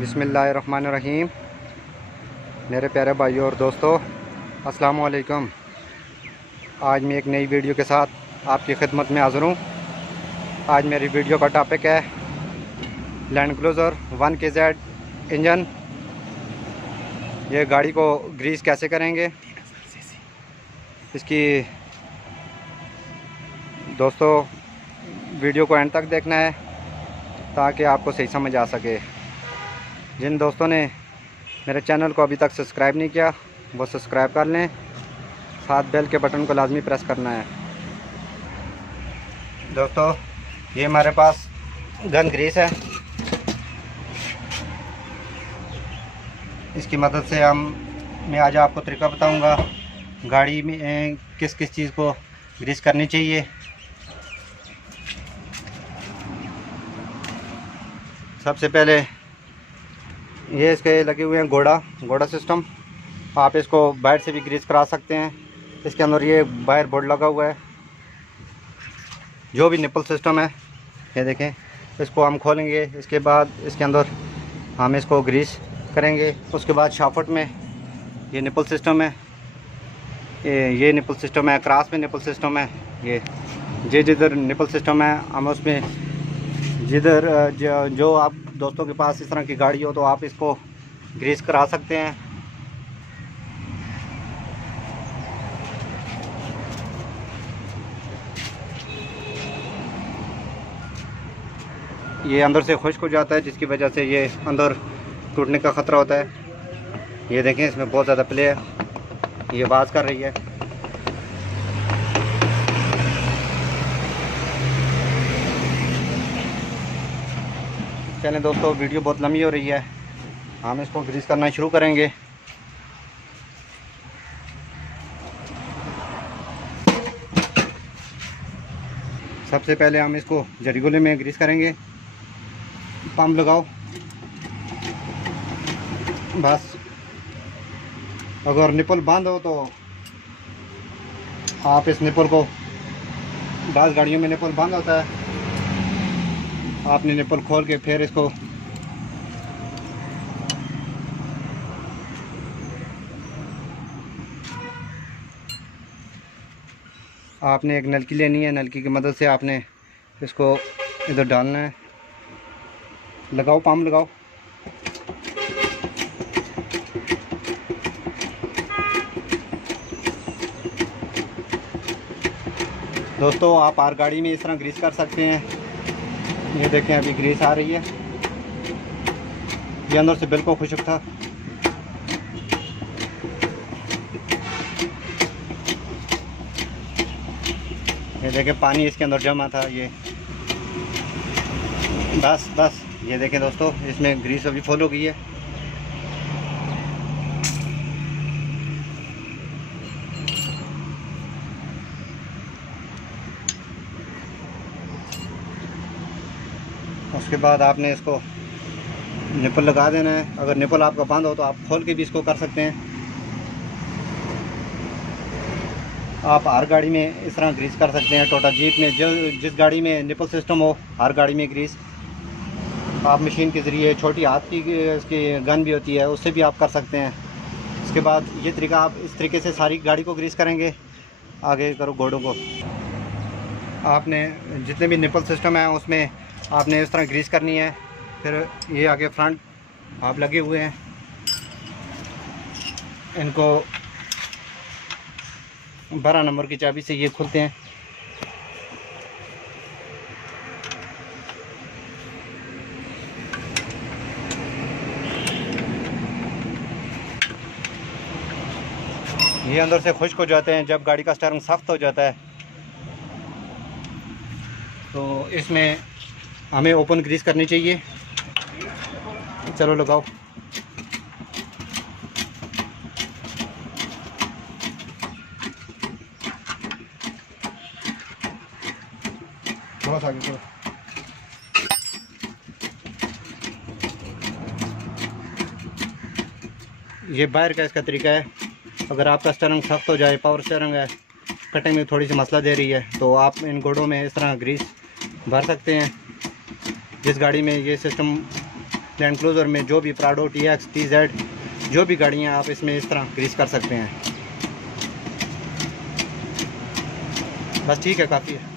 बिस्मिल्लाहिर्रहमानिर्रहीम। मेरे प्यारे भाइयों और दोस्तों, अस्सलाम वालेकुम। आज मैं एक नई वीडियो के साथ आपकी खिदमत में हाज़िर हूँ। आज मेरी वीडियो का टॉपिक है लैंड क्रूज़र 1KZ इंजन। ये गाड़ी को ग्रीस कैसे करेंगे इसकी दोस्तों वीडियो को एंड तक देखना है ताकि आपको सही समझ आ सके। जिन दोस्तों ने मेरे चैनल को अभी तक सब्सक्राइब नहीं किया वो सब्सक्राइब कर लें, साथ बेल के बटन को लाजमी प्रेस करना है। दोस्तों ये हमारे पास गन ग्रीस है, इसकी मदद से मैं आज आपको तरीका बताऊंगा गाड़ी में किस किस चीज़ को ग्रीस करनी चाहिए। सबसे पहले ये इसके लगे हुए हैं घोड़ा सिस्टम। आप इसको बाहर से भी ग्रीस करा सकते हैं। इसके अंदर ये बाहर बोर्ड लगा हुआ है, जो भी निपल सिस्टम है ये देखें। इसको हम खोलेंगे, इसके बाद इसके अंदर हम इसको ग्रीस करेंगे। उसके बाद शाफ्ट में ये निपल सिस्टम है, ये निपल सिस्टम है, क्रॉस में निपल सिस्टम है। ये जिधर निपल सिस्टम है हम उसमें जिधर जो आप दोस्तों के पास इस तरह की गाड़ी हो तो आप इसको ग्रीस करा सकते हैं। ये अंदर से खुश्क हो जाता है जिसकी वजह से ये अंदर टूटने का ख़तरा होता है। ये देखें इसमें बहुत ज़्यादा प्ले है, ये आवाज़ कर रही है। चलें दोस्तों, वीडियो बहुत लंबी हो रही है, हम इसको ग्रीस करना शुरू करेंगे। सबसे पहले हम इसको जरीगोले में ग्रीस करेंगे। पंप लगाओ बस। अगर निपल बंद हो तो आप इस निपल को, बाज़ गाड़ियों में निपल बंद होता है, आपने निपल खोल के फिर इसको आपने एक नलकी लेनी है, नलकी की मदद से आपने इसको इधर डालना है। लगाओ, पंप लगाओ। दोस्तों आप हर गाड़ी में इस तरह ग्रीस कर सकते हैं। ये देखें अभी ग्रीस आ रही है, ये अंदर से बिल्कुल खुश्क था। ये देखें पानी इसके अंदर जमा था। ये बस ये देखें दोस्तों, इसमें ग्रीस अभी फुल हो गई है। उसके बाद आपने इसको निपल लगा देना है। अगर निपल आपका बंद हो तो आप खोल के भी इसको कर सकते हैं। आप हर गाड़ी में इस तरह ग्रीस कर सकते हैं। टोटा जीप में जिस गाड़ी में निपल सिस्टम हो हर गाड़ी में ग्रीस आप मशीन के ज़रिए, छोटी हाथ की इसकी गन भी होती है उससे भी आप कर सकते हैं। इसके बाद ये तरीका आप इस तरीके से सारी गाड़ी को ग्रीस करेंगे। आगे करो घोड़ों को। आपने जितने भी निपल सिस्टम है उसमें आपने इस तरह ग्रीस करनी है। फिर ये आगे फ्रंट आप लगे हुए हैं, इनको 12 नंबर की चाबी से ये खुलते हैं। ये अंदर से खुश्क हो जाते हैं। जब गाड़ी का स्टीयरिंग सख्त हो जाता है तो इसमें हमें ओपन ग्रीस करनी चाहिए। चलो लगाओ। थोड़ा सा आगे। ये बाहर का इसका तरीका है। अगर आपका स्टीयरिंग सख्त हो जाए, पावर स्टीयरिंग है, कटिंग में थोड़ी सी मसला दे रही है, तो आप इन घोड़ों में इस तरह ग्रीस भर सकते हैं। जिस गाड़ी में ये सिस्टम लैंड क्रूज़र में जो भी प्राडो TX TZ जो भी गाड़ियाँ आप इसमें इस तरह ग्रीस कर सकते हैं। बस ठीक है, काफ़ी है।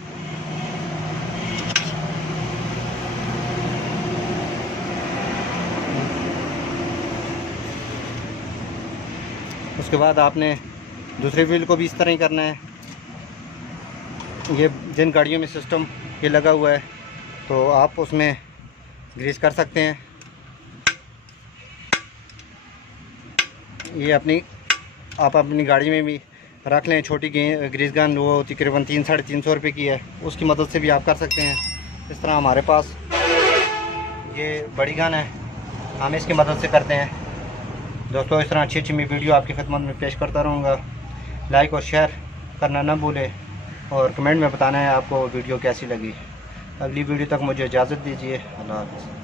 उसके बाद आपने दूसरे व्हील को भी इस तरह ही करना है। ये जिन गाड़ियों में सिस्टम ये लगा हुआ है तो आप उसमें ग्रीस कर सकते हैं। ये आप अपनी गाड़ी में भी रख लें। छोटी ग्रीस गन वो तकरीबन 300-350 रुपये की है, उसकी मदद से भी आप कर सकते हैं। इस तरह हमारे पास ये बड़ी गन है, हम इसकी मदद से करते हैं। दोस्तों, इस तरह अच्छी मैं वीडियो आपकी खिदमत में पेश करता रहूँगा। लाइक और शेयर करना ना भूलें और कमेंट में बताना है आपको वीडियो कैसी लगी। अगली वीडियो तक मुझे इजाज़त दीजिए। अल्लाह हाफ़िज़।